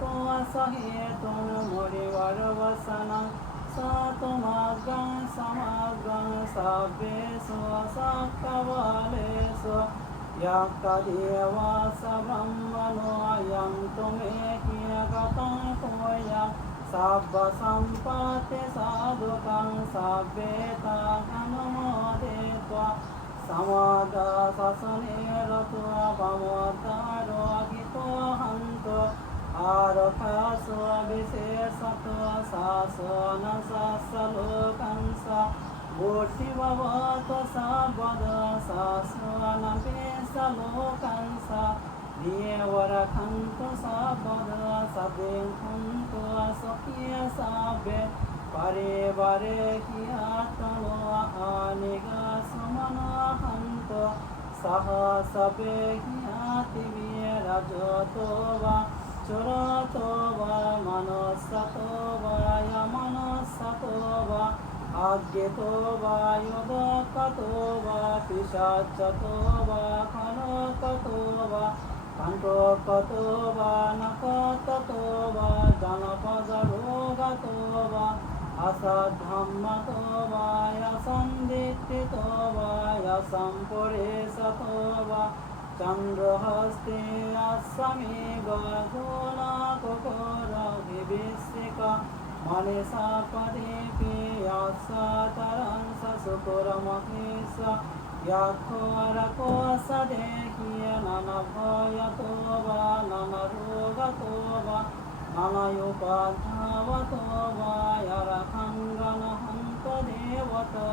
तो सहेतुं मुनिवरवसनं सतुमग्रं समग्रं सभ्येषु सक्कवलेषु यक्तदेवा स ब्रह्मणो यन्तुमेह्यगतं तोयं सब्बसम्पत्ति साधुकं सभ्येतामनुमोदित्वा समादासनेरतो भवतारो हितो हन्तो आरथासो विशेषतो शासनसलोकंस बुद्धिभवतो सबद शासनपेशलोकंस देवरखन्तु सबद सदेखन्तु सखिय साभे परे वरे कियातनो आनिगसमनहन्तु सह सबे कियाति वीरजतो वा चुरतो वा मनसतो वा यमनसतो वा आज्ञतो वा युदकतो वा पिशाचतो वा खलकतो वा कण्ठकतो वा नकततो वा जनपदरोगतो वा असद्धम्मतो वा यसन्दिष्टितो वा यसम्पुरेशतो वा चन्द्रहस्ते अस्समेव गोलाकुकुरभिभिषिक मनिषापदेऽपि यस्सतरं ससुकुरमहेश यथोरको सदेहि ननभयतो वा ननरोगतो वा ननयुपधावतो वा यरखङ्गनहन्त देवता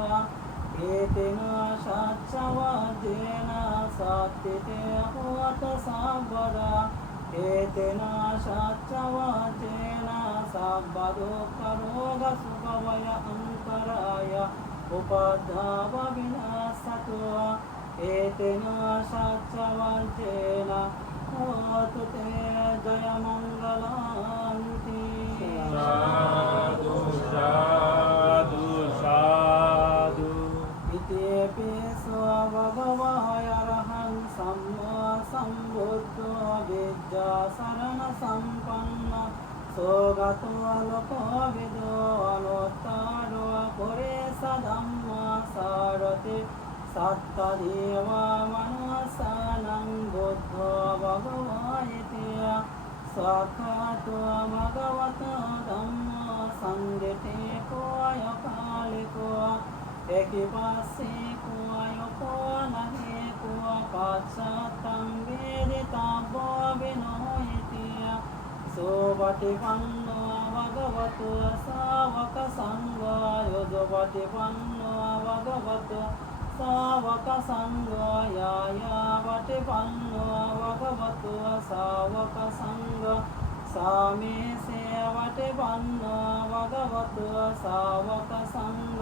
एतेन सच्चवद्येन सत्तिते होत सर्वदा एतेन सच्चवद्येन सर्वदुःखरोगसुखभय अन्तराय उपद्रवविनाशतो एतेन सच्चवद्येन होतु ते जयमङ्गलान्ति साधु साधु साधु इत्येपि स्वभगवायर्हं सम्मा सम्बुद्धो विद्याशरणसम्पन्न सोगतो लोकविदो अनुत्तरो पुरेशधम्मा सारथि सत्तदेव मनसानं बुद्धो भगवानिति साक्षातो भगवतो धम्मो सङ्गीते कालिको एकिपासिको को नहि को पाश्चात्तं वेदितव्यो विनोयति सोपटिपन्नो भगवतो सावकसङ्ग युजपटिपन्नो भगवतो सावकसङ्ग यायावटिपन्नो भगवतो सावकसङ्ग सामे सेवटिपन्नो भगवतो सावकसङ्ग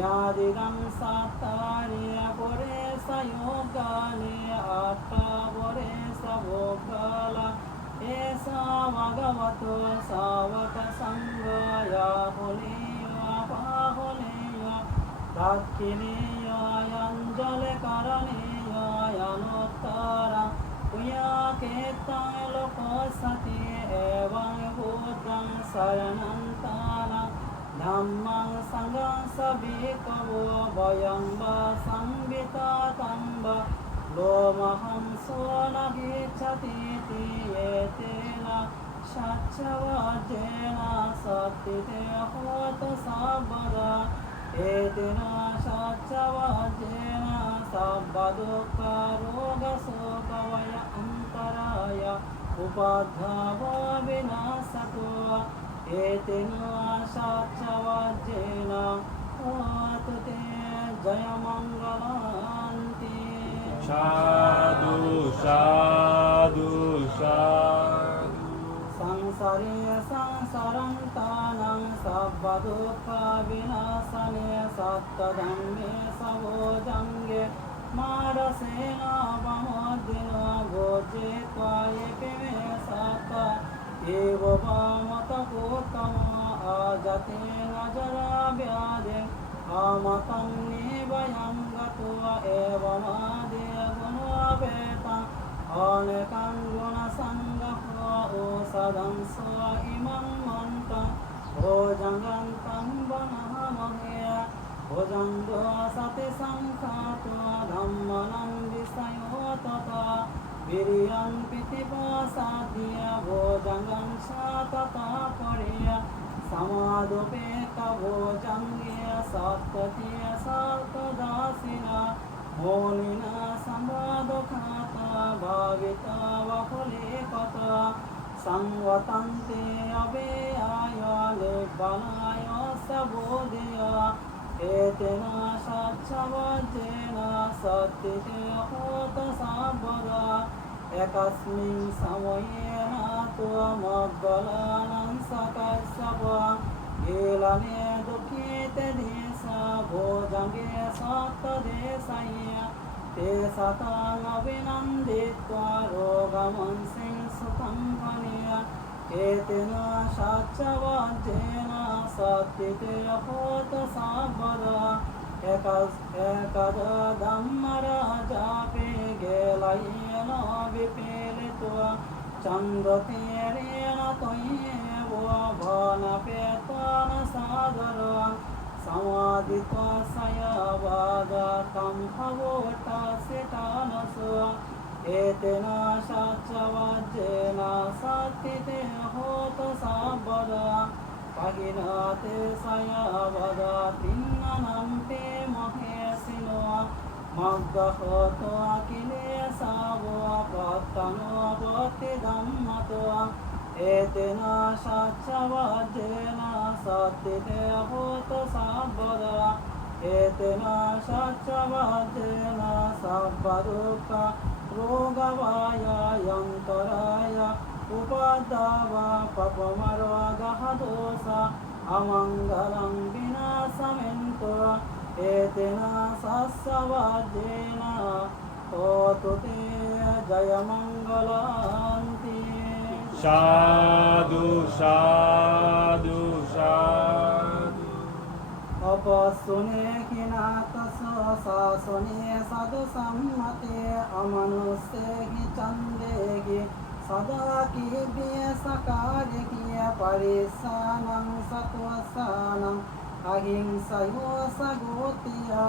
यादिदं सत्तार्य पुरेशयोगानि अट्टा पुरेशभोगाला एषा भगवतो सावकसङ्ग याहुलेय पाहुलेय दक्षिणेय अञ्जलिकरणेय अनुत्तरा पुयाकेतं लोकसति एवं बुद्धं शरणन्तारा धम्मं सङ्गं सभिकवो वयं वा संवितातं वा लोमहं सोनगच्छतीति एतेन सच्चवद्येन सत्तिते होत सर्वदा एतेन सच्चवद्येन सर्वदुःखरोगशोकभय अन्तराय उपद्रवो विनाशतो एतेन सच्चवद्येन होतु ते जयमङ्गलान्ति साधु साधु साधु संसारे संसरन्तानां सर्वदुःखविनाशने सत्तधम्मे सवोजङ्गे मारसेन वमोदिनो भोजित्वा येऽपि मे सत्त एव वामतकोत्तम अजतेन जराव्याधि अमतं निवयं गत्वा एवमादि गुणोपेतं अनेकं गुणसङ्गः sadam so imam manta bhojangantam banamahe bhojando sate sankhato dhammanam visayo tata viriyam pitipasadya bhojangan satata pariya samadopeka bhojangya sattatiya sattadasina molina sambadokata bhavita vapule pata sangvatante abeyaya lebalaya sabodaya etena satchavajena sattite hota sabada ekasmin samoyena tuamaggalanam sakassava gelane dukkite desa bhojange satta desaya te satang avinanditva rogamam sing sukham paniya etena satchavajena sattite hota sabada ekada dhammaraja pe gelayena vipelitva chandatirena toyevo bhana petana sadara samaditva sayavada tam bhavota sitanasa etena satchavajena sattite hota sabada pahinate sayavada tinnanam te mahesino maggahoto akilesavo pattano bhati dhammato etena satchavajena sattite hota sabada etena satchavajena sabbadukha rogavaya yantaraya upadava papamarogahadosa amangalam vinasamento etena sassavajena hotu te jayamangalanti Sadhu, sadhu, sadhu. अपसुने किनातस सासुने साधु सम्मते अमनुष्य की चंदे की सदा की सकार्य की परिसानं सत्वसानं अहिंसयो सगोतिया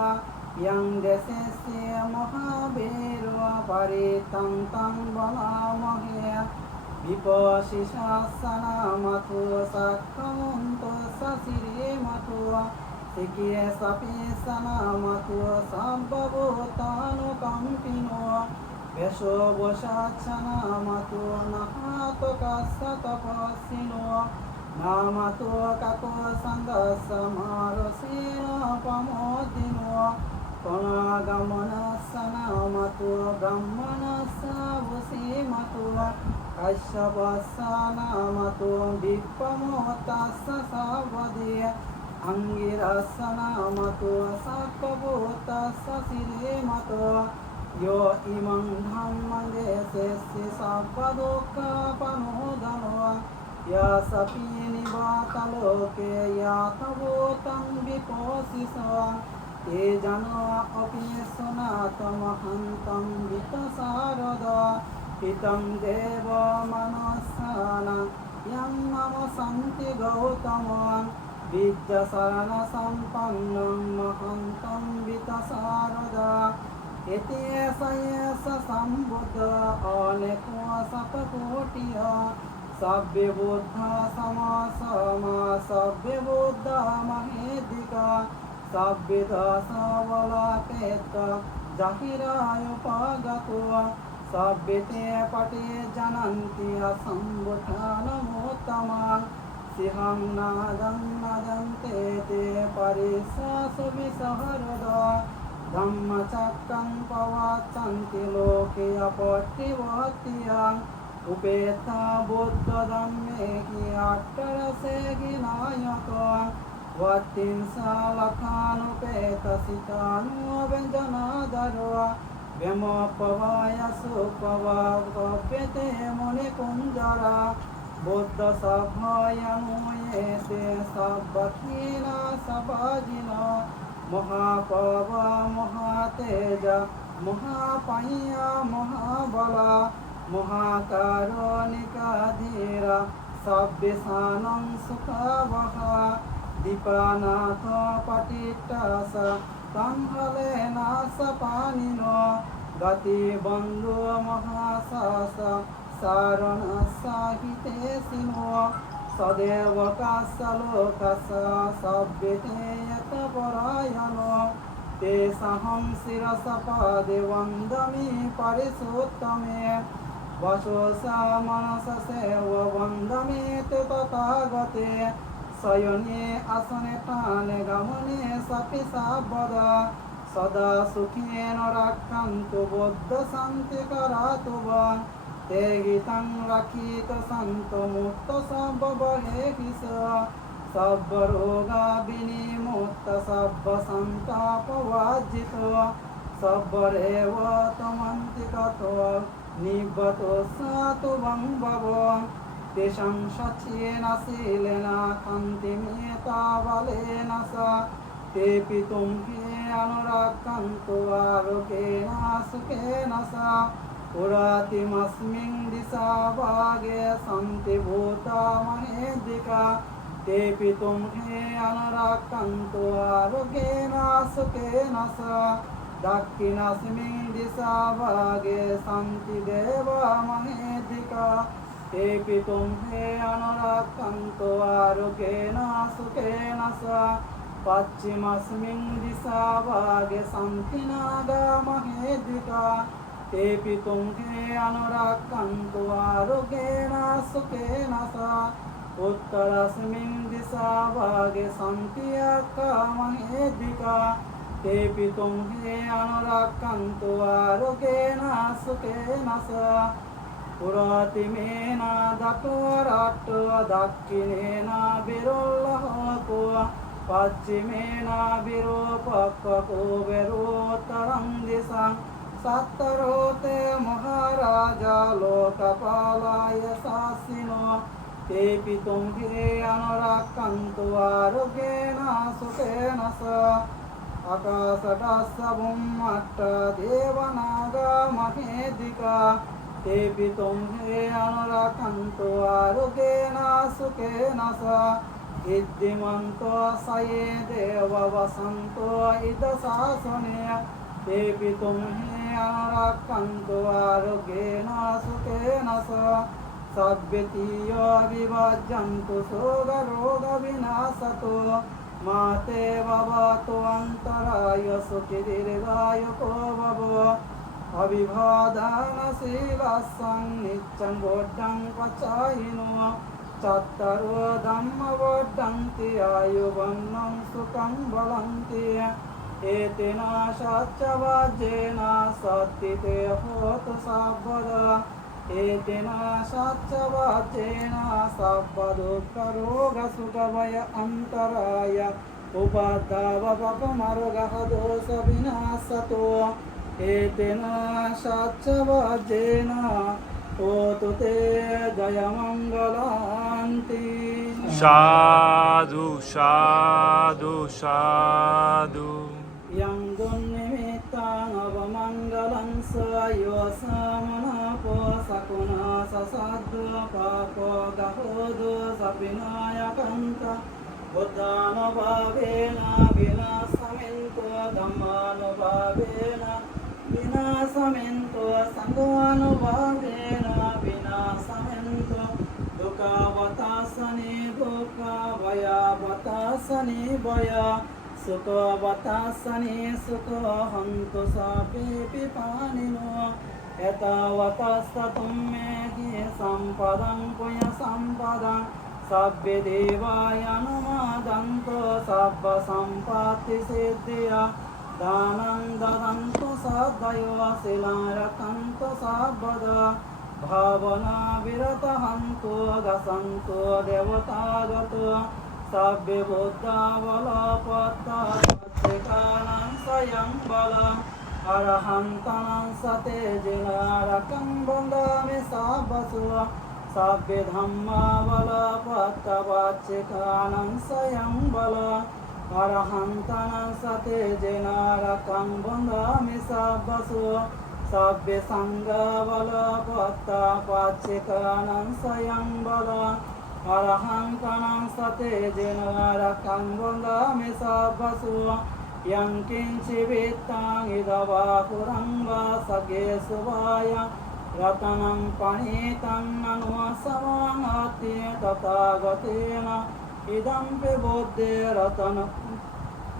यं देशस्य महावीरो परितं तं वनामहे विपशिशासनामथो सक्खमुन्तो सशिरेमथो सिकिये सपेसनामथो सम्भवोतानुकम्पिनो वेशोवशाच्छनामथो नहातो कस्सतपस्सिनो नामतो kako सन्दस्समारोसेन पमोदिनो पनागमनस्सनामतो ब्रह्मणस्सवसेमतो कश्यपस्सनामतो विप्पमोतस्स सवदे अंगिरस्सनामतो सक्कभूतस्स शिरेमतो यो इमं धम्मं देशस्य सब्बदुःखपनोदनो यासपि निवातलोके याथवोतं विपोषिष ते जना अपि सनातमहन्तं वितसारद हितं देवमनस्सानं यं मम सन्ति गौतमं विद्याशरणसम्पन्नं महन्तं वितसारद इति एष सम्बुद्ध अनेको शतकोटिः सभ्य बुद्ध समासमा सभ्य बुद्ध महेदिका सभ्य दशवलापेत जाहिरायुपगतो सभ्य ते पटे जनन्ति असम्बुद्धानमोत्तमान् सिंहं नादं नदन्ते ते परिशासु विसहृद धम्मचक्रं पवच्छन्ति लोके अपट्टिवत्यान् उपेता बुद्धधम्मे की अट्टरसे गिनायक वत्तिंसालखानुपेत सितानुव्यञ्जनादरो व्यमोपवाय सुपवाप्यते मुनिकुञ्जरा बुद्धसभायमुयेते सब्बखीना सबाजिनो महापवा महातेज महापय्या महाबला মহাকারণিকা ধীরা সব্যসানং সুখাবহা দীপানাথ পটিটাস তম্ভলে নাস পানিন গতি বন্ধু মহাসাস সারণ সাহিতে সিনো সদেব কাসলোকস সব্যতে যত পরায়ণ তেসাহং শিরসপাদে বন্দমি পরিসুত্তমে বশোসা মনস সেব বন্দমি তে তথাগতে শয়নে আসনে টানে গমনে সপি সাবদা সদা সুখেন রাক্ষন্তু বদ্ধ শান্তি করাতু বন তে গীতং রাখিত সন্ত মুক্ত সব বহে কিস সব রোগা বিনিমুক্ত সব সন্তাপ বাজিত সব্বরেব তমন্তিকত নিব্বত সাতু বংবব তেষাং সচ্যেন শীলেন কান্তিমেতা বলেন সা তেপি তুমকে অনুরাক্কান্তু আলোকেন সুখেন সা পুরাতিমস্মিং দিশা ভাগে সন্তি ভূতা মহেদিকা তেপি তুমকে অনুরাক্কান্তু আলোকেন সুখেন সা দক্ষিণাস্মিং দিশা ভাগে সন্তি দেবা মহেদিকা তেপি তুমকে অনুরাক্কান্তু আলোকেন সুখেন সা পশ্চিমস্মিং দিশা ভাগে সন্তি নাগা মহেদিকা তেপি তুমকে অনুরাক্কান্তু আলোকেন সুখেন সা উত্তরস্মিং দিশা ভাগে সন্তি আক্কা মহেদিকা তেপি তুমকে অনুরাক্কান্তু আলোকেন সুখেন সা পুরাতিমেন দটোরাট দক্ষিণেন বিরোল্লহক পশ্চিমেন বিরূপক কুবেরোত্তরং দিশাং সত্তরোতে মহারাজা লোকপালায় শাসিনো তেপি তুমকে অনুরাক্কান্তু আলোকেন সুখেন সা আকাশদাসবুম মট্ট দেবনাগা মহেদিকা তেপি তুমকে অনুরাক্কান্তু আলোকেন সুখেন সা ইদ্দিমন্ত সয়ে দেব বসন্ত ইদ শাসনে তেপি তুমকে অনুরাক্কান্তু আলোকেন সুখেন সা সব্যতীয় বিভাজ্যন্তু শোগরোগ বিনাশতো মাতে ভবতু অন্তরায় সুখী দীর্ঘায়ুকো ভব অবিভাদানশীলস্যং নিত্যং বদ্ধং পচায়িনো চত্বরো ধম্ম বদ্ধন্তি আয়ুবন্নং সুখং বলন্তি এতেন সত্যবাজ্যেন সত্তিতে হোতু সাবদা এতেন সত্যবাজ্যেন সব্বদুঃখরোগসুখভয় অন্তরায় উপাদাব পাপমার্গः দোষ বিনাশতো এতেন সত্যবাজ্যেন হোতু তে জয়মঙ্গলান্তি। সাধু সাধু সাধু यं दुर्निमित्तां अवमङ्गलं स यो समनपो सकुना ससाधु पापो गहोदो सविनायकन्त बुद्धानुभावेन विनाशमिन्तो धम्मानुभावेन विनाशमिन्तो सङ्घानुभावेन विनाशमिन्तो दुःखावतासनि दुःख भयावतासनि भय सुखवतासनि सुख हन्तु सापेऽपि पाणिनो एतावतस्ततुं मे हि सम्पदं पुण्यसम्पदं सभ्ये देवायनुमोदन्तु सर्वसम्पत्तिसिद्धिया दानं ददन्तु सदयो शिलां रक्षन्तु सर्वदा भावना विरतहन्तु गसन्तु देवतागतो सभ्य बुद्धा बलपत्तां स्वयं बलम् अरहन्तं सतेजिनारकं वन्दामि सावसु सभ्य धम्मा बलपत्तवाच्यकानं स्वयं बलम् अरहन्तं सतेजिनारकं वन्दामि सावसु sabbe sangha bala patta paccekanan sayang bala arahang kanang sate jenara kang bandame sabbasu yang kinci bitang idava kurangva sage subaya ratanang panitang nanusavangati tathagatena idampe bodhe ratana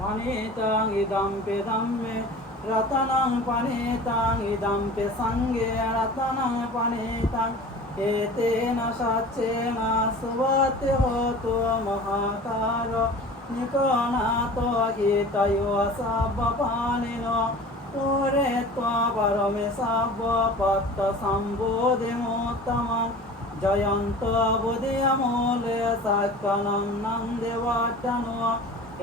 panitang idampe dhamme ratanang panitang idampe sanghe ratanang panitang etena saccena suvate hoto mahakaro nikanato itayo sabba panino ore tva parame sabba patta sambodhi muttama jayanto buddhyamole sakkanam nandevatano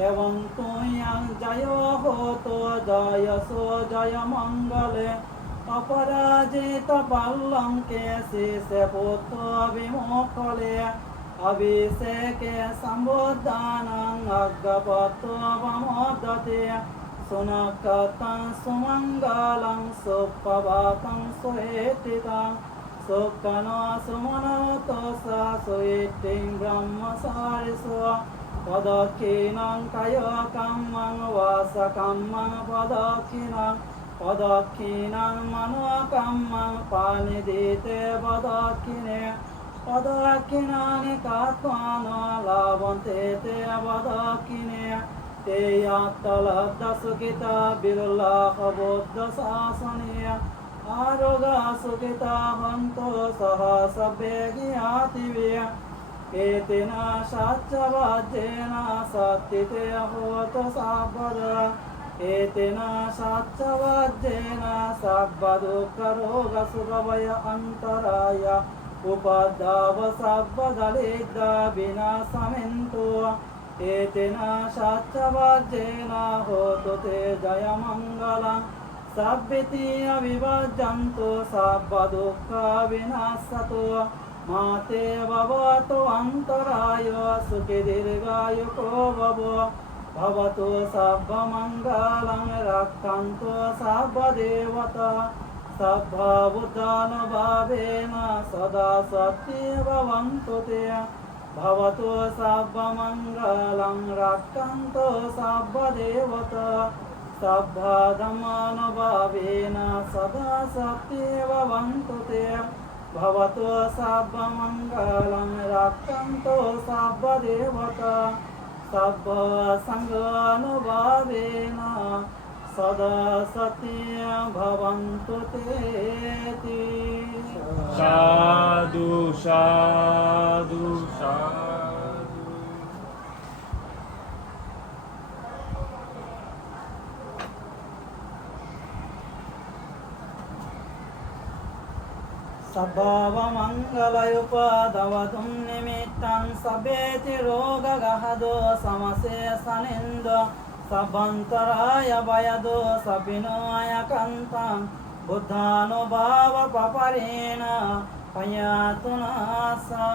evam tuyang jayo hoto jayaso jaya mangale aparajita pallanke sise putto vimokkale abhiseke sambuddhanang aggapatto vamodate sunakatan sumangalang suppavatam suetitam sukkano sumanotosa suiting brahmasariso padakhinang kaya kammang vasa kammang padakhinang padakhinang mano kammang panidite padakhine padakhinani katmano labante te padakhine te yattaladda sukita birlaha buddha sasaniya aroga sukita hanto saha sabbe giyativiya etena saccavajjena sattite hoto sabbada etena saccavajjena sabba dukkha roga sugavaya antaraya upadava sabba dalidda vinasamentu etena saccavajjena hoto te jaya mangalam sabbiti avivajjantu sabba dukkha vinasatu mate bhavato antarayo sukhi dirghayuko bhavo bhavatu sabba mangalam rakkantu sabba devata sabba buddhana bhavena sada satya bhavantu te bhavatu sabba mangalam rakkantu sabba devata sabba dhammana bhavena sada satya bhavantu te bhavatu sabba mangalam rakkantu sabba devata sabba sanghana bhavena sada satya bhavantu te Sadhu, sadhu, sadhu. Sabhava mangalayupadavatum nimittam sabeti roga gahado samase sanindo sabbantaraya vayado sapinoya kantam buddhano bhava paparena payatunasa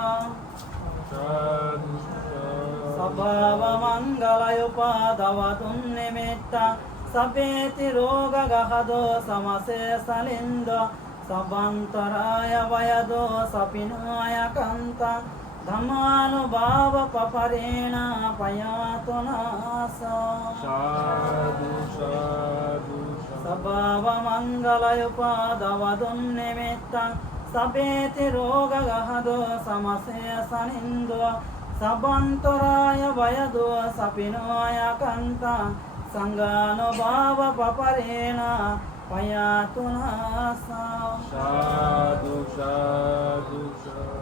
sabhava mangalayupadavatum nimittam sabeti roga gahado samase sanindo sabbantaraya vayado sapinoya kanta dhammanubhava paparena payatunasa Sadhu, sadhu, sabhava mangalayupadavatum nimittam sabeti roga gahado samase sanindo sabbantaraya vayado sapinoya kanta sanganubhava paparena payatunasa sadhu, sadhu, sadhu.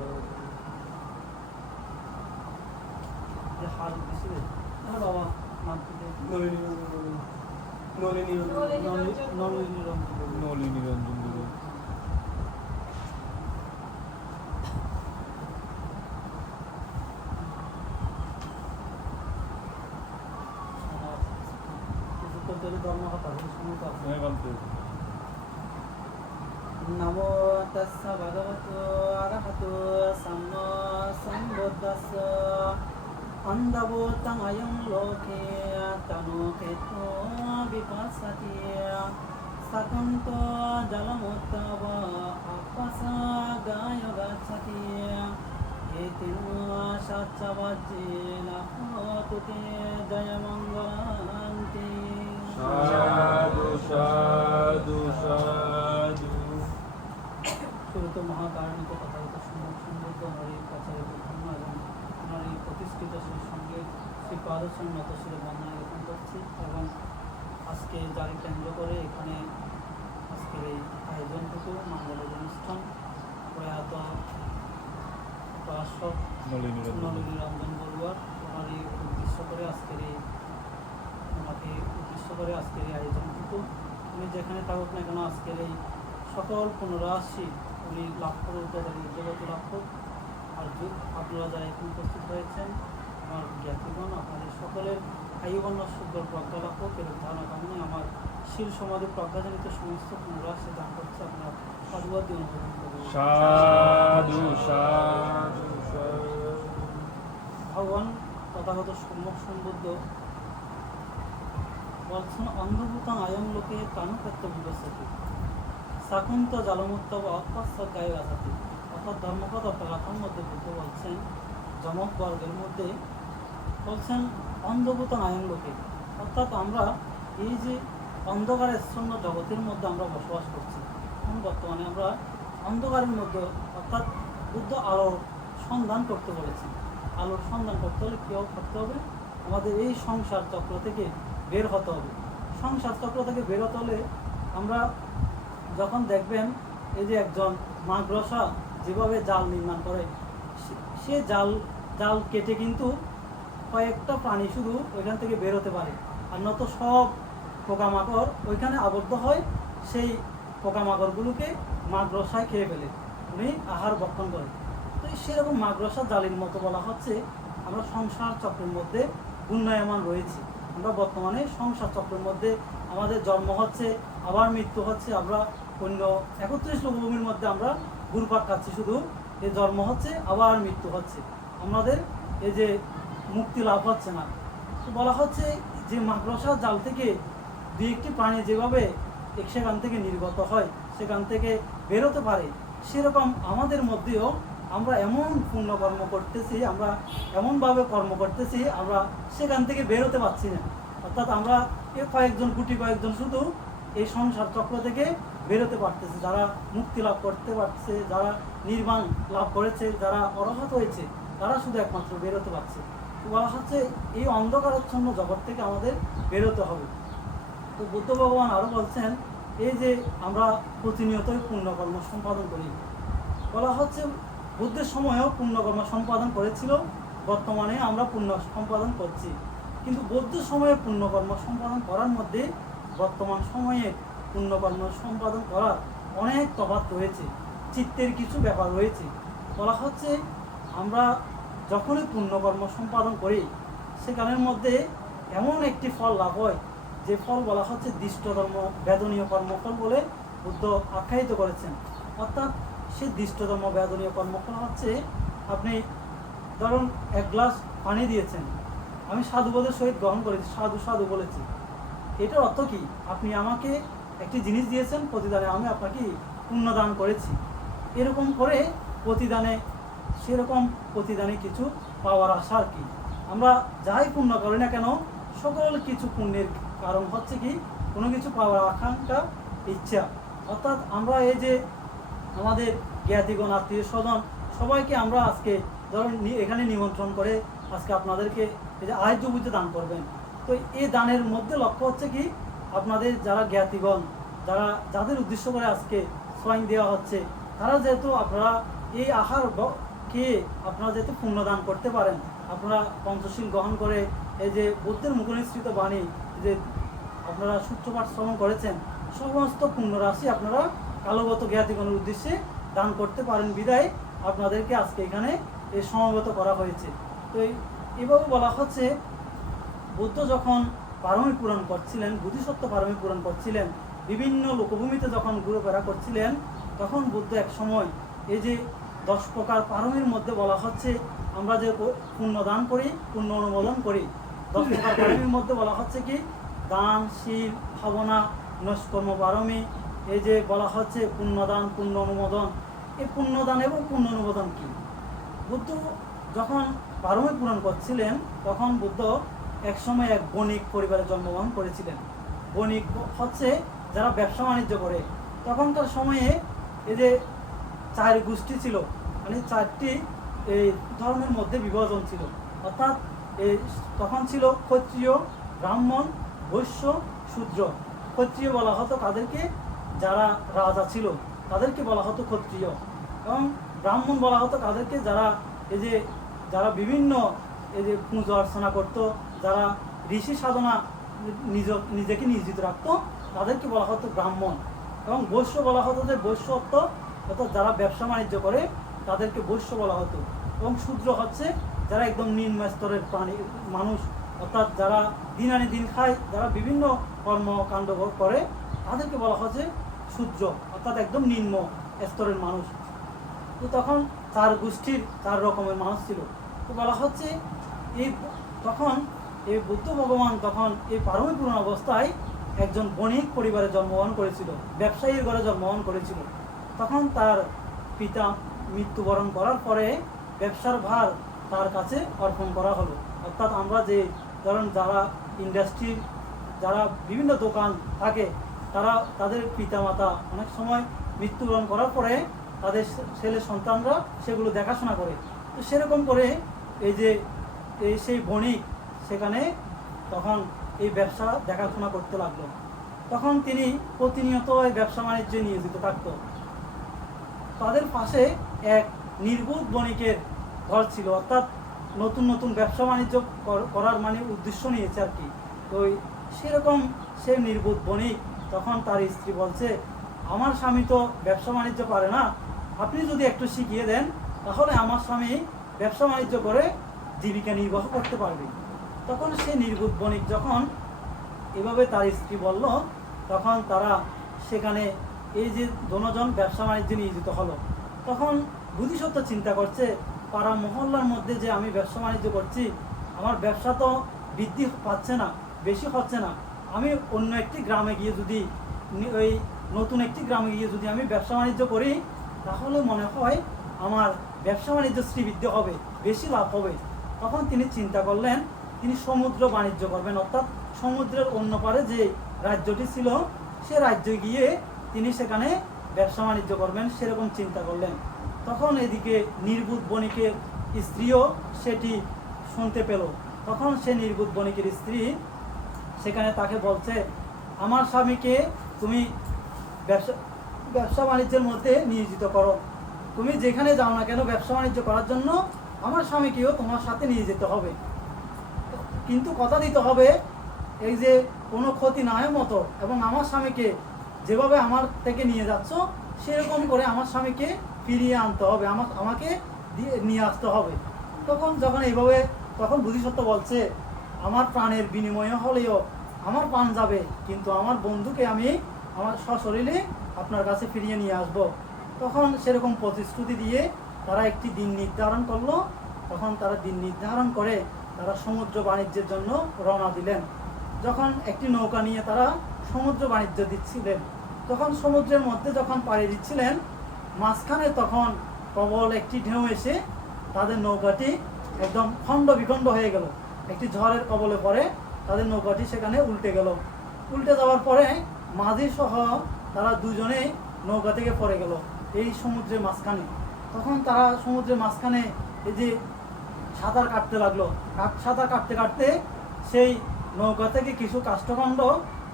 বাবা নলিনী নলিনীরঞ্জন দেব। নমো তস্য ভগবতো অরহতো সম্মা সম্বুদ্ধস্য অন্ধভূতং অয়ং লোকে তনুক্ষেত্রো বিপশ্যতি সাকুন্ত জলমুত্তব আপাসা গায় গচ্ছতি এতেন সাচ্চবাজ্যেন তুতে জয় মঙ্গলান্তি। সাধু সাধু সাধু। শ্রুত মহাকারণিক তথাগত সমৃদ্ধ হরির প্রচারিত ধর্ম এবং ওনার এই প্রতিষ্ঠিত সেই সঙ্গে শ্রী পাদর্শন নত শিরে বন্দনা জ্ঞাপন করছি এবং আজকে যাকে কেন্দ্র করে এখানে আজকের এই আয়োজনটুকু মঙ্গলের অনুষ্ঠান প্রয়াত উপাসক নলিনী নলিনীরঞ্জন বড়ুয়ার ওনারই উদ্দেশ্য করে আজকের এই ওনাকে উদ্দেশ্য করে আজকের এই আয়োজনটুকু উনি যেখানে থাকুক না কেন আজকের এই সকল পুনরাশি উনি লাভ করে উদ্যোগী উদ্যোগতি লাভ করুক। আর আপনারা যারা এখন উপস্থিত হয়েছেন আমার জ্ঞাতিগণ আপনাদের সকলের আয়ুবর্ণ শুদ্ধ প্রজ্ঞা লাভ হোক এর ধারণা কামনে আমার শিল সমাধি প্রজ্ঞাজনিত সমস্ত পুনরাশি দান করছে আপনারা সাধুবাদ দিয়ে অনুমোদন করবেন। সাধু সাধু সাধু। ভগবান তথাগত সম্যক সম্বুদ্ধ বলছেন অন্ধভূতাং আয়ং লোকে প্রাণক্ষেত্র বিবসতি সাকুন্ত জলমুত্তব অপাস্য গায়ে আসাতি। অর্থাৎ ধর্মপদ অপরাথার মধ্যে বুদ্ধ বলছেন যমক বর্গের মধ্যে বলছেন অন্ধভূতাং আয়ং লোকে, অর্থাৎ আমরা এই যে অন্ধকারাচ্ছন্ন জগতের মধ্যে আমরা বসবাস করছি এখন বর্তমানে আমরা অন্ধকারের মধ্যে, অর্থাৎ বুদ্ধ আলোর সন্ধান করতে বলেছেন। আলোর সন্ধান করতে হলে কী করতে হবে? আমাদের এই সংসার চক্র থেকে বের হতে হবে। সংসার চক্র থেকে বের হতে হলে আমরা যখন দেখবেন এই যে একজন মাদ্রাসা যেভাবে জাল নির্মাণ করে সে জাল কেটে কিন্তু কয়েকটা প্রাণী শুধু ওইখান থেকে বেরোতে পারে, আর নত সব পোকামাকড় ওইখানে আবদ্ধ হয়, সেই পোকামাকড়গুলোকে মাদ্রাসায় খেয়ে ফেলে, উনি আহার ভক্ষণ করে। তো সেরকম মাদ্রাসা জালির মতো বলা হচ্ছে আমরা সংসার চক্রের মধ্যে উন্নয়মান রয়েছি। আমরা বর্তমানে সংসার চক্রের মধ্যে আমাদের জন্ম হচ্ছে, আবার মৃত্যু হচ্ছে, আমরা অন্য 31 লোকভূমির মধ্যে আমরা ঘুরপাক খাচ্ছি, শুধু এই জন্ম হচ্ছে আবার মৃত্যু হচ্ছে, আমাদের এই যে মুক্তি লাভ হচ্ছে না। তো বলা হচ্ছে যে মাদ্রাসার জাল থেকে দুই একটি প্রাণী যেভাবে সেখান থেকে নির্গত হয়, সেখান থেকে বেরোতে পারে, সেরকম আমাদের মধ্যেও আমরা এমন পুণ্যকর্ম করতেছি, আমরা এমনভাবে কর্ম করতেছি, আমরা সেখান থেকে বেরোতে পারছি না। অর্থাৎ আমরা কয়েকজন শুধু এই সংসার চক্র থেকে বেরোতে পারতেছে, যারা মুক্তি লাভ করতে পারছে, যারা নির্বাণ লাভ করেছে, যারা অরহত হয়েছে, তারা শুধু একমাত্র বেরোতে পারছে। তো বলা হচ্ছে এই অন্ধকারাচ্ছন্ন জগৎ থেকে আমাদের বেরোতে হবে। তো বুদ্ধ ভগবান আরও বলছেন এই যে আমরা প্রতিনিয়তই পুণ্যকর্ম সম্পাদন করি, বলা হচ্ছে বুদ্ধের সময়ও পুণ্যকর্ম সম্পাদন করেছিল, বর্তমানে আমরা পুণ্য সম্পাদন করছি। কিন্তু বৌদ্ধের সময়ে পুণ্যকর্ম সম্পাদন করার মধ্যে বর্তমান সময়ে পুণ্যকর্ম সম্পাদন করার অনেক তফাৎ রয়েছে, চিত্তের কিছু ব্যাপার রয়েছে। বলা হচ্ছে আমরা যখনই পুণ্যকর্ম সম্পাদন করি সেখানের মধ্যে এমন একটি ফল লাভ হয়, যে ফল বলা হচ্ছে দৃষ্টধর্ম বেদনীয় কর্মফল বলে বুদ্ধ আখ্যায়িত করেছেন। অর্থাৎ সে দৃষ্টতম বেদনীয় কর্মফল হচ্ছে, আপনি ধরুন 1 গ্লাস পানি দিয়েছেন, আমি সাধুবোধের সহিত গ্রহণ করেছি, সাধু সাধু বলেছি, এটার অর্থ কি? আপনি আমাকে একটি জিনিস দিয়েছেন, প্রতিদানে আমি আপনাকে পুণ্যদান করেছি। এরকম করে প্রতিদানে, সেরকম প্রতিদানে কিছু পাওয়ার আশা আর কি। আমরা যাই পুণ্য করি না কেন, সকল কিছু পুণ্যের কারণ হচ্ছে কি কোনো কিছু পাওয়ার আকাঙ্ক্ষা, ইচ্ছা। অর্থাৎ আমরা এই যে আমাদের জ্ঞাতিগণ আত্মীয় স্বজন সবাইকে আমরা আজকে ধরুন এখানে নিমন্ত্রণ করে আজকে আপনাদেরকে এই যে আহার্য বুঝে দান করবেন, তো এই দানের মধ্যে লক্ষ্য হচ্ছে কি আপনাদের যারা জ্ঞাতিগণ, যাদের উদ্দেশ্য করে আজকে সোয়াইন দেওয়া হচ্ছে, তারা যেহেতু আপনারা এই আহার খেয়ে আপনারা যেহেতু পুণ্যদান করতে পারেন, আপনারা পঞ্চশীল গ্রহণ করে এই যে বুদ্ধের মুখনিসৃত বাণী যে আপনারা সূত্রপাঠ শ্রবণ করেছেন, সমস্ত পুণ্যরাশি আপনারা কালগত জ্ঞাতিগণের উদ্দেশ্যে দান করতে পারেন বিধায় আপনাদেরকে আজকে এখানে এই সমবেত করা হয়েছে। তো এভাবে বলা হচ্ছে বুদ্ধ যখন পারমী পূরণ করছিলেন, বুদ্ধিসত্ত্ব পারমী পূরণ করছিলেন, বিভিন্ন লোকভূমিতে যখন ঘুরেফেরা করছিলেন, তখন বুদ্ধ এক সময় এই যে 10 প্রকার পারমীর মধ্যে বলা হচ্ছে আমরা যে পুণ্য দান করি, পুণ্য অনুমোদন করি, 10 প্রকার পারমীর মধ্যে বলা হচ্ছে কি দান, শীল, ভাবনা, নৈষ্কর্ম পারমী, এই যে বলা হচ্ছে পুণ্যদান, পুণ্য অনুমোদন, এই পুণ্যদান এবং পুণ্য অনুমোদন কি? বুদ্ধ যখন পারমী পূরণ করছিলেন তখন বুদ্ধ একসময় এক বণিক পরিবারে জন্মগ্রহণ করেছিলেন। বণিক হচ্ছে যারা ব্যবসা বাণিজ্য করে। তখনকার সময়ে এই যে 4 গোষ্ঠী ছিল, মানে 4টি এই ধর্মের মধ্যে বিভাজন ছিল। অর্থাৎ এই তখন ছিল ক্ষত্রিয়, ব্রাহ্মণ, বৈশ্য, শূদ্র। ক্ষত্রিয় বলা হতো তাদেরকে যারা রাজা ছিল, তাদেরকে বলা হতো ক্ষত্রিয়। এবং ব্রাহ্মণ বলা হতো তাদেরকে যারা এই যে যারা বিভিন্ন এই যে পূজা অর্চনা করতো, যারা ঋষি সাধনা নিজেকে নিয়োজিত রাখতো, তাদেরকে বলা হতো ব্রাহ্মণ। এবং বৈশ্য বলা হতো যে বৈশ্য অর্থাৎ যারা ব্যবসা বাণিজ্য করে তাদেরকে বৈশ্য বলা হতো। এবং শূদ্র হচ্ছে যারা একদম নিম্ন স্তরের মানুষ, অর্থাৎ যারা দিন আনি দিন খায়, যারা বিভিন্ন কর্মকাণ্ড করে, তাদেরকে বলা হচ্ছে শূদ্র, অর্থাৎ একদম নিম্ন স্তরের মানুষ। তো তখন 4 গোষ্ঠীর 4 রকমের মানুষ ছিল। তো বলা হচ্ছে তখন এই বুদ্ধ ভগবান তখন এই পারমী পূর্ণ অবস্থায় একজন বণিক পরিবারে জন্মগ্রহণ করেছিল, ব্যবসায়ীর ঘরে জন্মগ্রহণ করেছিল। তখন তার পিতা মৃত্যুবরণ করার পরে ব্যবসার ভার তার কাছে অর্পণ করা হলো। অর্থাৎ আমরা যে ধরুন যারা ইন্ডাস্ট্রির যারা বিভিন্ন দোকান থাকে, তাদের পিতামাতা অনেক সময় মৃত্যুবরণ করার পরে তাদের ছেলে সন্তানরা সেগুলো দেখাশোনা করে। তো সেরকম করে সেই বণিক সেখানে তখন এই ব্যবসা দেখাশোনা করতে লাগলো। তখন তিনি প্রতিনিয়ত এই ব্যবসা বাণিজ্যে নিয়োজিত থাকতো। তাদের পাশে এক নির্বোধ বণিকের ঘর ছিল, অর্থাৎ নতুন নতুন ব্যবসা বাণিজ্য করার মানে উদ্দেশ্য নিয়েছে আর কি। তো সেরকম সেই নির্বোধ বণিক তখন তার স্ত্রী বলছে, আমার স্বামী তো ব্যবসা বাণিজ্য পারে না, আপনি যদি একটু শিখিয়ে দেন তাহলে আমার স্বামী ব্যবসা বাণিজ্য করে জীবিকা নির্বাহ করতে পারবে। তখন সে নির্বোধ বণিক যখন এভাবে তার স্ত্রী বলল, তখন তারা সেখানে এই যে দুজন ব্যবসা বাণিজ্যে নিয়োজিত হলো। তখন বুদ্ধিসত্ত্ব চিন্তা করছে, পাড়া মহল্লার মধ্যে যে আমি ব্যবসা বাণিজ্য করছি, আমার ব্যবসা তো বৃদ্ধি পাচ্ছে না, বেশি হচ্ছে না। আমি অন্য একটি গ্রামে গিয়ে যদি ওই নতুন একটি গ্রামে গিয়ে যদি আমি ব্যবসা বাণিজ্য করি, তাহলে মনে হয় আমার ব্যবসা বাণিজ্য শ্রীবৃদ্ধি হবে, বেশি লাভ হবে। তখন তিনি চিন্তা করলেন তিনি সমুদ্র বাণিজ্য করবেন, অর্থাৎ সমুদ্রের অন্য পারে যে রাজ্যটি ছিল সে রাজ্যে গিয়ে তিনি সেখানে ব্যবসা বাণিজ্য করবেন, সেরকম চিন্তা করলেন। তখন এদিকে নির্বোধ বণিকের স্ত্রীও সেটি শুনতে পেল। তখন সে নির্বোধ বণিকের স্ত্রী সেখানে তাকে বলছে, আমার স্বামীকে তুমি ব্যবসা বাণিজ্যের মধ্যে নিয়োজিত করো, তুমি যেখানে যাও না কেন ব্যবসা বাণিজ্য করার জন্য আমার স্বামীকেও তোমার সাথে নিয়ে যেতে হবে, কিন্তু কথা দিতে হবে এই যে কোনো ক্ষতি না হয় মতো, এবং আমার স্বামীকে যেভাবে আমার থেকে নিয়ে যাচ্ছ সেরকম করে আমার স্বামীকে ফিরিয়ে আনতে হবে, আমাকে নিয়ে আসতে হবে। যখন এইভাবে তখন বুদ্ধিসত্ত্ব বলছে, আমার প্রাণের বিনিময়ে হলেও আমার প্রাণ যাবে, কিন্তু আমার বন্ধুকে আমি আমার সশরীরে আপনার কাছে ফিরিয়ে নিয়ে আসব। তখন সেরকম প্রতিশ্রুতি দিয়ে তারা একটি দিন নির্ধারণ করলো। তখন তারা দিন নির্ধারণ করে তারা সমুদ্র বাণিজ্যের জন্য রওনা দিলেন। যখন একটি নৌকা নিয়ে তারা সমুদ্র বাণিজ্য দিচ্ছিলেন, তখন সমুদ্রের মধ্যে যখন পাড়ি দিচ্ছিলেন, মাঝখানে তখন প্রবল একটি ঢেউ এসে তাদের নৌকাটি একদম খণ্ড বিখণ্ড হয়ে গেল। একটি ঝড়ের কবলে পড়ে তাদের নৌকাটি সেখানে উল্টে গেল। উল্টে যাওয়ার পরে মাঝি সহ তারা দুজনেই নৌকা থেকে পড়ে গেল এই সমুদ্রের মাঝখানে। তখন তারা সমুদ্রের মাঝখানে এই যে সাঁতার কাটতে লাগলো। সাঁতার কাটতে কাটতে সেই নৌকা থেকে কিছু কাষ্ঠখণ্ড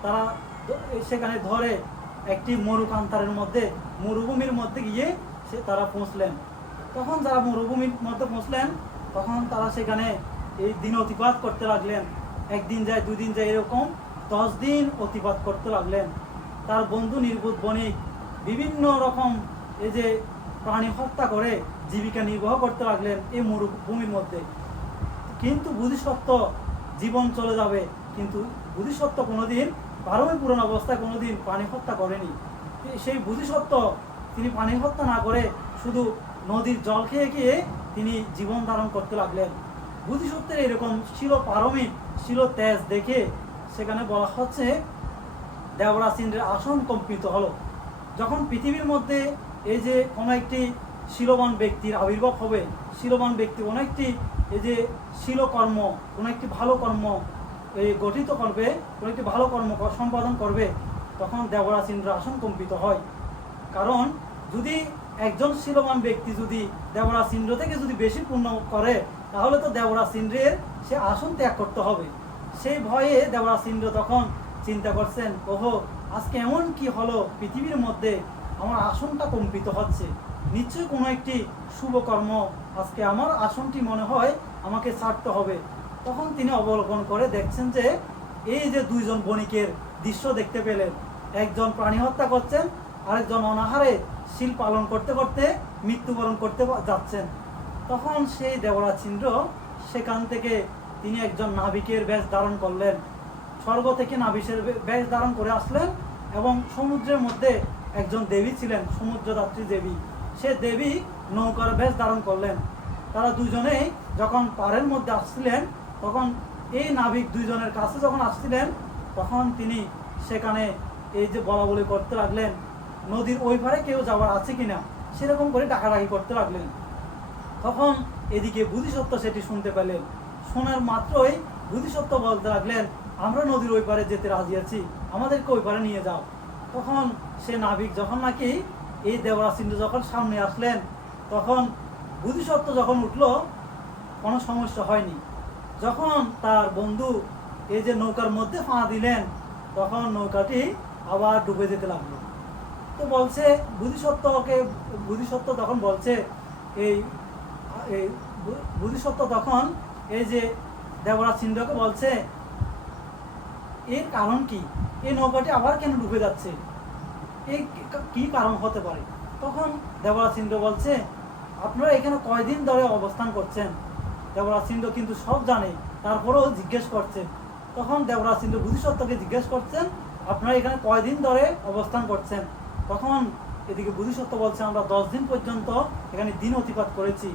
তারা সেখানে ধরে একটি মরুকান্তারের মধ্যে, মরুভূমির মধ্যে গিয়ে তারা পৌঁছলেন। তখন যারা মরুভূমির মধ্যে পৌঁছলেন, তখন তারা সেখানে এই দিন অতিবাদ করতে লাগলেন। একদিন যায়, 2 দিন যায়, এরকম 10 দিন অতিবাদ করতে লাগলেন। তার বন্ধু নির্বোধ বণিক বিভিন্ন রকম এই যে প্রাণী হত্যা করে জীবিকা নির্বাহ করতে লাগলেন এই মরুভূমির মধ্যে। কিন্তু বুদ্ধিসত্ত্ব জীবন চলে যাবে, কিন্তু বুদ্ধিসত্ত্ব কোনোদিন পারমী পূরণ অবস্থায় কোনোদিন প্রাণী হত্যা করেনি। সেই বুদ্ধিসত্ত্ব তিনি প্রাণী হত্যা না করে শুধু নদীর জল খেয়ে খেয়ে তিনি জীবন ধারণ করতে লাগলেন। বুদ্ধিসত্ত্বের এরকম ছিল পারমিক, ছিল তেজ দেখে সেখানে বলা হচ্ছে দেবরাজ ইন্দ্রের আসন কম্পিত হলো। যখন পৃথিবীর মধ্যে এই যে কোনো একটি শীলবান ব্যক্তির আবির্ভাব হবে, শীলবান ব্যক্তি কোনো একটি এই যে শীলকর্ম, কোনো একটি ভালো কর্ম এই গঠিত করবে, কোনো একটি ভালো কর্ম সম্পাদন করবে, তখন দেবরাজ ইন্দ্রের আসন কম্পিত হয়। কারণ যদি একজন শীলবান ব্যক্তি যদি দেবরাজ ইন্দ্র থেকে যদি বেশি পুণ্য করে, তাহলে তো দেবরাজ ইন্দ্রের সে আসন ত্যাগ করতে হবে। সেই ভয়ে দেবরাজ ইন্দ্র তখন চিন্তা করছেন, ওহো, আজকে এমন কি হলো পৃথিবীর মধ্যে আমার আসনটা কম্পিত হচ্ছে, নিশ্চয়ই কোনো একটি শুভ কর্ম, আজকে আমার আসনটি মনে হয় আমাকে ছাড়তে হবে। তখন তিনি অবলোকন করে দেখছেন যে এই যে দুইজন বণিকের দৃশ্য দেখতে পেলেন, একজন প্রাণী হত্যা করছেন, আরেকজন অনাহারে শিল পালন করতে করতে মৃত্যুবরণ করতে যাচ্ছেন। তখন সেই দেবরাজ ইন্দ্র সেখান থেকে তিনি একজন নাবিকের বেশ ধারণ করলেন, স্বর্গ থেকে নাবিকের বেশ ধারণ করে আসলেন, এবং সমুদ্রের মধ্যে একজন দেবী ছিলেন, সমুদ্রদাত্রী দেবী, সে দেবী নৌকার বেশ ধারণ করলেন। তারা দুজনেই যখন পাড়ের মধ্যে আসছিলেন, তখন এই নাবিক দুইজনের কাছে যখন আসছিলেন, তখন তিনি সেখানে এই যে বলা বলি করতে লাগলেন, নদীর ওই পারে কেউ যাওয়ার আছে কিনা, সেরকম করে ডাকাডাকি করতে লাগলেন। তখন এদিকে বুদ্ধিসত্ত্ব সেটি শুনতে পেলেন, শোনার মাত্রই বুদ্ধিসত্ত্ব বলতে লাগলেন, আমরা নদীর ওই পারে যেতে রাজি আছি, আমাদেরকে ওই পারে নিয়ে যাও। তখন সে নাবিক যখন নাকি এই দেবরাজ ইন্দ্র যখন সামনে আসলেন, তখন বুদ্ধিসত্ত্ব যখন উঠলো, কোনো সমস্যা হয়নি। যখন তার বন্ধু এই যে নৌকার মধ্যে পা দিলেন, তখন নৌকাটি আবার ডুবে যেতে লাগলো। তো বলছে বুদ্ধিসত্ত্ব তখন বলছে, এই বুদ্ধিসত্ত্ব তখন এই যে দেবরাজ ইন্দ্রকে বলছে, এর কারণ কি, এই নৌকাটি আবার কেন ডুবে যাচ্ছে, এই কি কারণ হতে পারে? তখন দেবরাজ ইন্দ্র বলছে, আপনারা এখানে কয়দিন ধরে অবস্থান করছেন? দেবরাজ ইন্দ্র কিন্তু সব জানে, তারপরেও জিজ্ঞেস করছে। তখন দেবরাজ ইন্দ্র বুদ্ধিসত্ত্বকে জিজ্ঞেস করছেন, আপনারা এখানে কয়দিন ধরে অবস্থান করছেন? তখন এদিকে বুদ্ধিসত্ত্ব বলছে, আমরা 10 দিন পর্যন্ত এখানে দিন অতিবাহিত করেছি।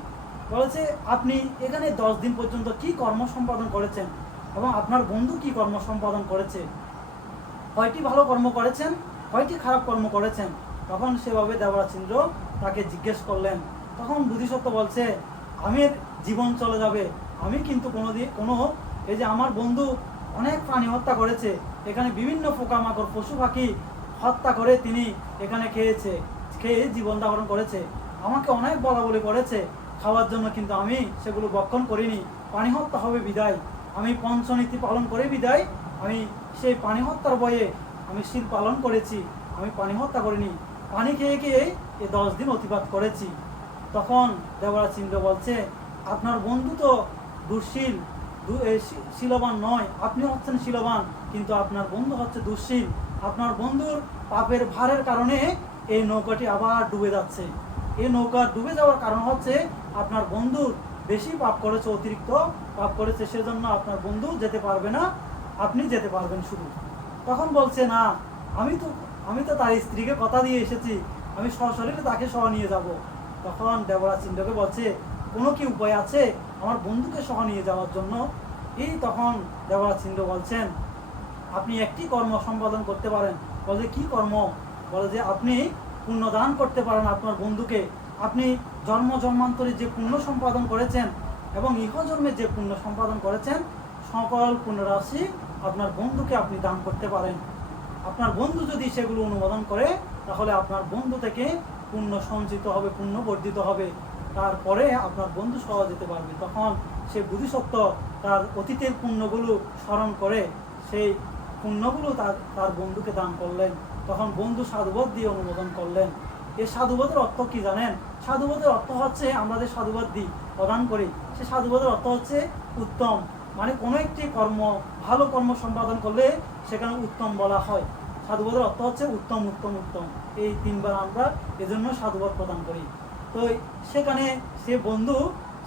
বলেছে, আপনি এখানে 10 দিন পর্যন্ত কি কর্ম সম্পাদন করেছেন, এবং আপনার বন্ধু কি কর্ম সম্পাদন করেছে, কয়টি ভালো কর্ম করেছেন, কয়টি খারাপ কর্ম করেছেন? তখন সেভাবে দেবরাজ ইন্দ্র তাকে জিজ্ঞেস করলেন। তখন বুদ্ধিসত্ত্ব বলছে, আমার জীবন চলে যাবে, আমি কিন্তু কোনো এই যে আমার বন্ধু অনেক প্রাণী হত্যা করেছে, এখানে বিভিন্ন পোকামাকড় পশু পাখি হত্যা করে তিনি এখানে খেয়ে জীবন ধারণ করেছে, আমাকে অনেক বলাবলি করেছে খাওয়ার জন্য, কিন্তু আমি সেগুলো ভক্ষণ করিনি। প্রাণী হত্যা হবে বিদায়, আমি পঞ্চনীতি পালন করে বিদায় আমি সেই প্রাণী হত্যার ভয়ে আমি শিল পালন করেছি, আমি প্রাণী হত্যা করিনি, পানি খেয়ে খেয়ে এই 10 দিন অতিবাহিত করেছি। তখন দেবরাজ ইন্দ্র বলছে, আপনার বন্ধু তো দুঃশীল, শীলবান নয়, আপনি হচ্ছেন শীলবান, কিন্তু আপনার বন্ধু হচ্ছে দুঃশীল। আপনার বন্ধুর পাপের ভারের কারণে এই নৌকাটি আবার ডুবে যাচ্ছে। এই নৌকা ডুবে যাওয়ার কারণ হচ্ছে আপনার বন্ধুর বেশি পাপ করেছে, অতিরিক্ত পাপ করেছে, সেজন্য আপনার বন্ধু যেতে পারবে না, আপনি যেতে পারবেন শুধু। তখন বলছে, না, আমি তো তার স্ত্রীকে কথা দিয়ে এসেছি, আমি সশরীরে তাকে সহ নিয়ে যাব। তখন দেবরাজ ইন্দ্রকে বলছে, কোনো কি উপায় আছে আমার বন্ধুকে সহ নিয়ে যাওয়ার জন্য? এই তখন দেবরাজ ইন্দ্র বলছেন, আপনি একটি কর্ম সম্পাদন করতে পারেন। বলে, কি কর্ম? বলে যে আপনি পুণ্যদান করতে পারেন আপনার বন্ধুকে, আপনি জন্মান্তরে যে পুণ্য সম্পাদন করেছেন এবং ইহজন্মে যে পুণ্য সম্পাদন করেছেন, সকল পুণ্যরাশি আপনার বন্ধুকে আপনি দান করতে পারেন। আপনার বন্ধু যদি সেগুলো অনুমোদন করে, তাহলে আপনার বন্ধু থেকে পুণ্য সঞ্চিত হবে, পুণ্য বর্ধিত হবে, তারপরে আপনার বন্ধু সহ যেতে পারবে। তখন সে বুদ্ধিসত্ত্ব তার অতীতের পুণ্যগুলো স্মরণ করে সেই পুণ্যগুলো তার বন্ধুকে দান করলেন। তখন বন্ধু সাধুবাদ দিয়ে অনুমোদন করলেন। এই সাধুবাদের অর্থ কি জানেন? সাধুবাদের অর্থ হচ্ছে, আমরা যে সাধুবাদ দিই, প্রদান করি, সে সাধুবাদের অর্থ হচ্ছে উত্তম, মানে কোনো একটি কর্ম, ভালো কর্ম সম্পাদন করলে সেখানে উত্তম বলা হয়। সাধুবাদের অর্থ হচ্ছে উত্তম, উত্তম, উত্তম, এই 3 বার আমরা এজন্য সাধুবাদ প্রদান করি। তো সেখানে সে বন্ধু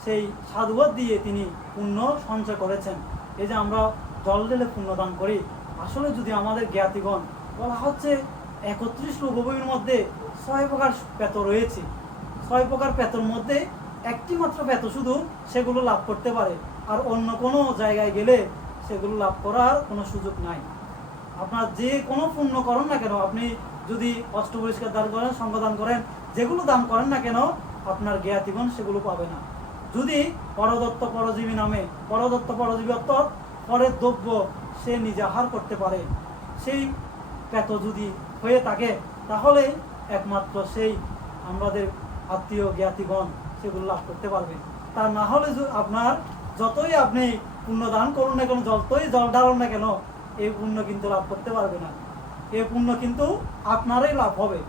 সেই সাধুবাদ দিয়ে তিনি পুণ্য সঞ্চয় করেছেন। এই যে আমরা জল ঢেলে পুণ্য দান করি, আসলে যদি আমাদের জ্ঞাতিগণ বলা হচ্ছে 31 লোকভূমির মধ্যে 6 প্রকার পেত রয়েছে, 6 প্রকার পেতর মধ্যে একটি মাত্র পেত শুধু সেগুলো লাভ করতে পারে, আর অন্য কোনো জায়গায় গেলে সেগুলো লাভ করার কোনো সুযোগ নাই। আপনার যে কোনো পুণ্য করেন না কেন, আপনি যদি অষ্টপরিষ্কার দান করেন, সঙ্গ দান করেন, যেগুলো দান করেন না কেন, আপনার জ্ঞাতিগণ সেগুলো পাবে না। যদি পরদত্ত পরজীবী নামে, পরদত্ত পরজীবী অর্থাৎ পরের দ্রব্য সে নিজে আহার করতে পারে, সেই পেত যদি হয়ে থাকে, তাহলে একমাত্র সেই আমাদের আত্মীয় জ্ঞাতিগণ সেগুলো লাভ করতে পারবে। তা না হলে আপনার যতই আপনি পুণ্য দান করুন না কেন, যতই জল ঢালুন না কেন, এই পুণ্য কিন্তু লাভ করতে পারবে না। এই পুণ্য কিন্তু আপনারই লাভ হবে।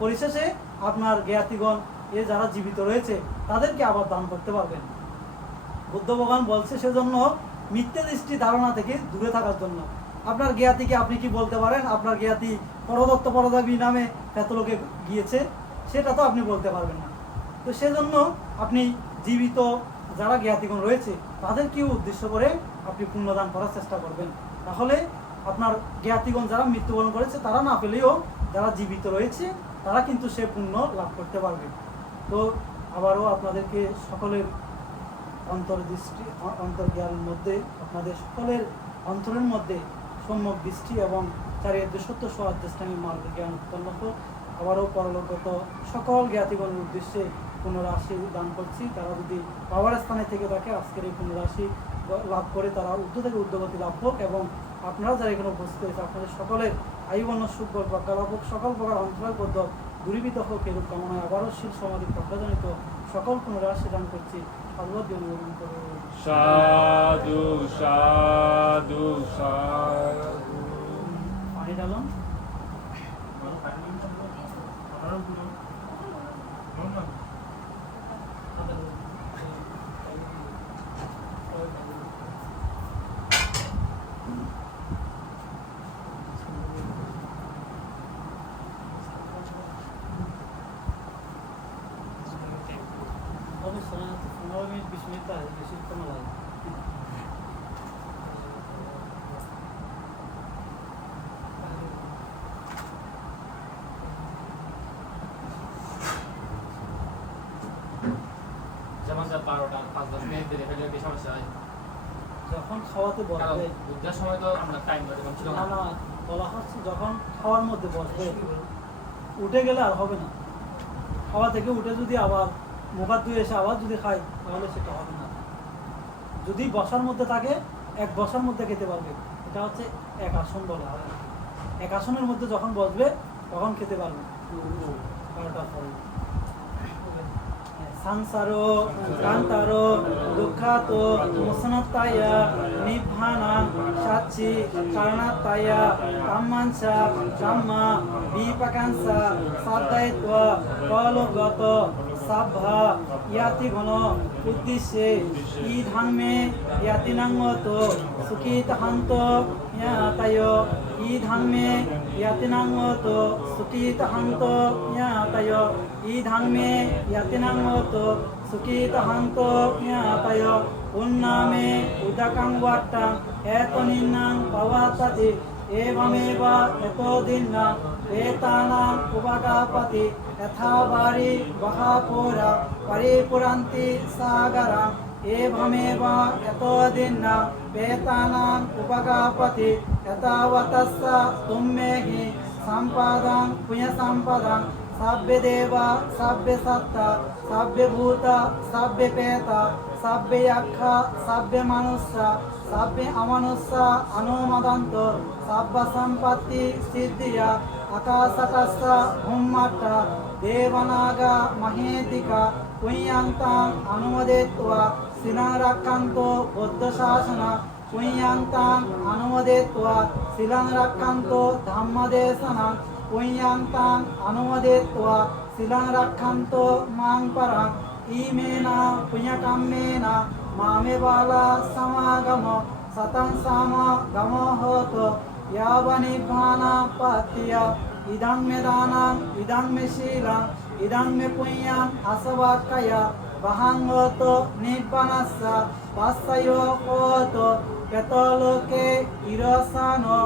পরিশেষে আপনার জ্ঞাতিগণ এ যারা জীবিত রয়েছে তাদেরকে আবার দান করতে পারবেন। বুদ্ধ ভগবান বলছে সেজন্য মিথ্যে দৃষ্টি ধারণা থেকে দূরে থাকার জন্য। আপনার জ্ঞাতিকে আপনি কি বলতে পারেন আপনার জ্ঞাতি পরদত্ত পরদাবী নামে এতলোকে গিয়েছে? সেটা তো আপনি বলতে পারবেন না। তো সেজন্য আপনি জীবিত যারা জ্ঞাতিগণ রয়েছে তাদেরকেও উদ্দেশ্য করে আপনি পুণ্যদান করার চেষ্টা করবেন। তাহলে আপনার জ্ঞাতিগণ যারা মৃত্যুবরণ করেছে তারা না পেলেও যারা জীবিত রয়েছে তারা কিন্তু সে পুণ্য লাভ করতে পারবে। তো আবারও আপনাদেরকে সকলের অন্তর্দৃষ্টি অন্তর্জ্ঞানের মধ্যে, আপনাদের সকলের অন্তরের মধ্যে সম্যক দৃষ্টি এবং চারিত্র সত্য সহাধ্যাস্থানীয় মার্গের জ্ঞান উৎপন্ন হোক। আবারও পরলোকগত সকল জ্ঞাতিগণের উদ্দেশ্যে পুনরাশি দান করছি। তারা যদি পাওয়ার স্থানে থেকে থাকে আজকের এই পুনরাশি লাভ করে তারা ঊর্ধ্ব থেকে ঊর্ধ্বগতি লাভ হোক, এবং আপনারা যারা এখানে উপস্থিত হয়েছে আপনাদের সকলের আয়ুবর্ণ সুখ প্রজ্ঞা লাভ হোক, সকল প্রকার অন্তরাল পদ্ধ দূরীভূত হোক, এরূপ কামনায় আবারও শিল সমাধি প্রজ্ঞাজনিত সকল পুনরাশি দান করছি। সর্বদ অনুমোদন করুন। সাধু সাধু সাধু। পানি ডালুন। পনেরো মিনিট 20 মিনিট বেশি কোনো লাগে। যেমন 12টা 5-10 মিনিট দেরি হলে কি সমস্যা হয়? যখন খাওয়াতে বসবে, বুঝার সময় তো আমরা টাইম ছিল না না বলা হচ্ছে যখন খাওয়ার মধ্যে বসবে উঠে গেলে আর হবে না। খাওয়া থেকে উঠে যদি আবার মুখ হাত ধুয়ে এসে আবার যদি খায় তাহলে সেটা হবে না। যদি বসার মধ্যে থাকে এক বসার মধ্যে খেতে পারবে, এটা হচ্ছে এক আসন বলা হয়। এক আসনের মধ্যে যখন বসবে তখন খেতে পারবে। 12টার পরে সংসারো কান্তারো দুঃখাতো মুসনাত্তায়া নিব্বানা সাচ্চি কারণাত্তায়া কাম্মাঞ্চা কাম্মা বিপাকাঞ্চা সাধ্যায়িত্বা কলগত সাভা ইয়াতি ঘন উদ্দেশ্যে ই ধামে ইয়াতিনাঙ্গত সুখিতহান্ত ইয়াতায় ই ধামে ইয়াতিনাঙ্গত সুখিতহান্ত ইয়াতায় ই ধামে ইয়াতিনাঙ্গত সুখিতহান্ত ইয়াতায় উন্নামে উদকাং ওয়াট্টাং এতনিন্নাং পাওয়াতাতি एवमेव यतोदिन्न एतानां उपगापति यथा वारी वहापुरा परिपुरन्ति सागरं एवमेव यतोदिन्न एतानां उपगापति यथा वतस्य तुम्मेहि सम्पदं पुण्यसम्पदं सभ्य देव सभ्य सत्ता सभ्य भूत सभ्य पेत सभ्य यक्ष सभ्य मनुष्य सभ्य अमनुष्य अनुमदन्त सभ्य सम्पत्ति सिद्धिया आकाशकस्य भूमट्ट देवनाग महेतिका पुण्यन्तां अनुमोदित्वा शिलां रक्षन्तो बुद्धशासन पुण्यन्तां अनुमोदित्वा शिलां रक्षन्तो धम्मदेशनं पुण्यन्तां अनुमोदित्वा शिलां रक्षन्तो मां परं इमेन पुण्यकम्मेन मामे बाला समागम सतं समागमो होतो यावनिर्वाणा पत्या इदं मे दानं इदं मे शीलं इदं मे पुण्यम् असवाक्कया वहाङ्गतो निर्वाणस्य तस्यो होतो यतलोके इरसानो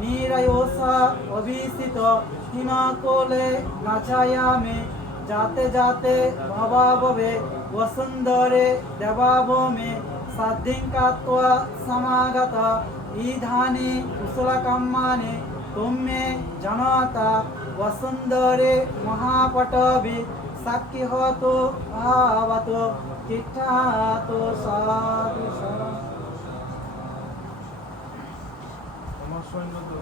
निरयोसा अभिसितो हिनकोले नाचायामि जाते जाते भवाभवे वसुन्धरे देवाभो मे साधिं कात्वा समागता ईधाने कुशलकम्माने तोम्ये जनता वसुन्धरे महापटवे साक्षिहतो भावतो तिष्ठातो साधु साधु। আমার সৈন্য তো